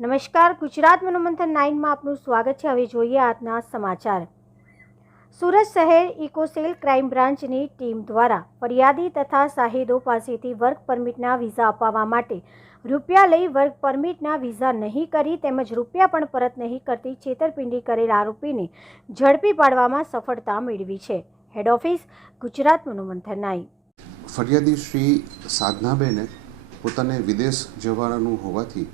નમસ્કાર, ગુજરાત મનોમંથન નાઇનમાં આપનું સ્વાગત છે. હવે જોઈએ આજના સમાચાર. સુરત શહેર ઇકોસેલ ક્રાઇમ બ્રાન્ચની ટીમ દ્વારા ફરિયાદી તથા શાહિદો પાસેથી વર્ક પરમિટના વિઝા અપાવવા માટે રૂપિયા લઈ વર્ક પરમિટના વિઝા નહીં કરી તેમજ રૂપિયા પણ પરત નહીં કરતી છેતરપિંડી કરેલ આરોપીને ઝડપી પાડવામાં સફળતા મેળવી છે. હેડ ઓફિસ, ગુજરાત મનોમંથન નાઇન. ફરિયાદી શ્રી સાધનાબેને પોતાને વિદેશ જવાનું હોવાથી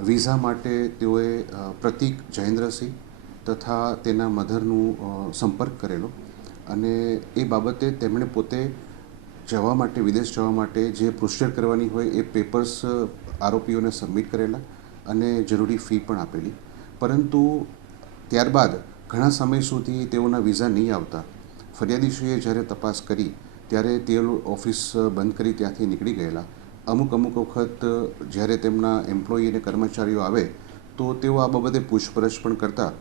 વિઝા માટે તેઓએ પ્રતિક જયેન્દ્રસિંહ તથા તેના મધરનું સંપર્ક કરેલો અને એ બાબતે તેમણે પોતે જવા માટે, વિદેશ જવા માટે જે પ્રોસિજર કરવાની હોય એ પેપર્સ આરોપીઓને સબમિટ કરેલા અને જરૂરી ફી પણ આપેલી. પરંતુ ત્યારબાદ ઘણા સમય સુધી તેઓના વિઝા નહીં આવતા. ફરિયાદીશોએ જ્યારે તપાસ કરી, ત્યારે તેઓ ઓફિસ બંધ કરી ત્યાંથી નીકળી ગયેલા. અમુક અમુક વખત જ્યારે તેમના એમ્પ્લોયી અને કર્મચારીઓ આવે, તો તેઓ આ બાબતે પૂછપરછ પણ કરતા,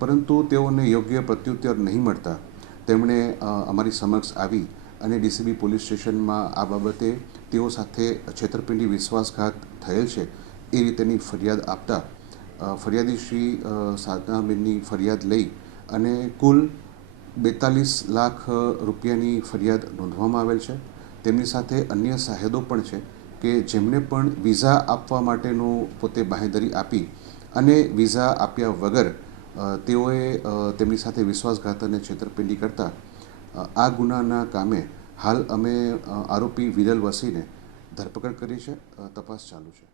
પરંતુ તેઓને યોગ્ય પ્રત્યુત્તર નહીં મળતા. તેમણે અમારી સમક્ષ આવી અને ડીસીબી પોલીસ સ્ટેશનમાં આ બાબતે તેઓ સાથે છેતરપિંડી, વિશ્વાસઘાત થયેલ છે એ રીતેની ફરિયાદ આપતા ફરિયાદી શ્રી સાધનાબેનની ફરિયાદ લઈ અને કુલ બેતાલીસ લાખ રૂપિયાની ફરિયાદ નોંધવામાં આવેલ છે. તેમની સાથે અન્ય સાહેદો પણ છે. કે જેમને પણ વિઝા આપવા માટેનું પોતે બાહેંધરી આપી અને વિઝા આપ્યા વગર તેઓએ તેમની સાથે વિશ્વાસઘાત અને છેતરપિંડી કરતા આ ગુનાના કામે હાલ અમે આરોપી વિરલ વસીને ધરપકડ કરી છે. તપાસ ચાલુ છે.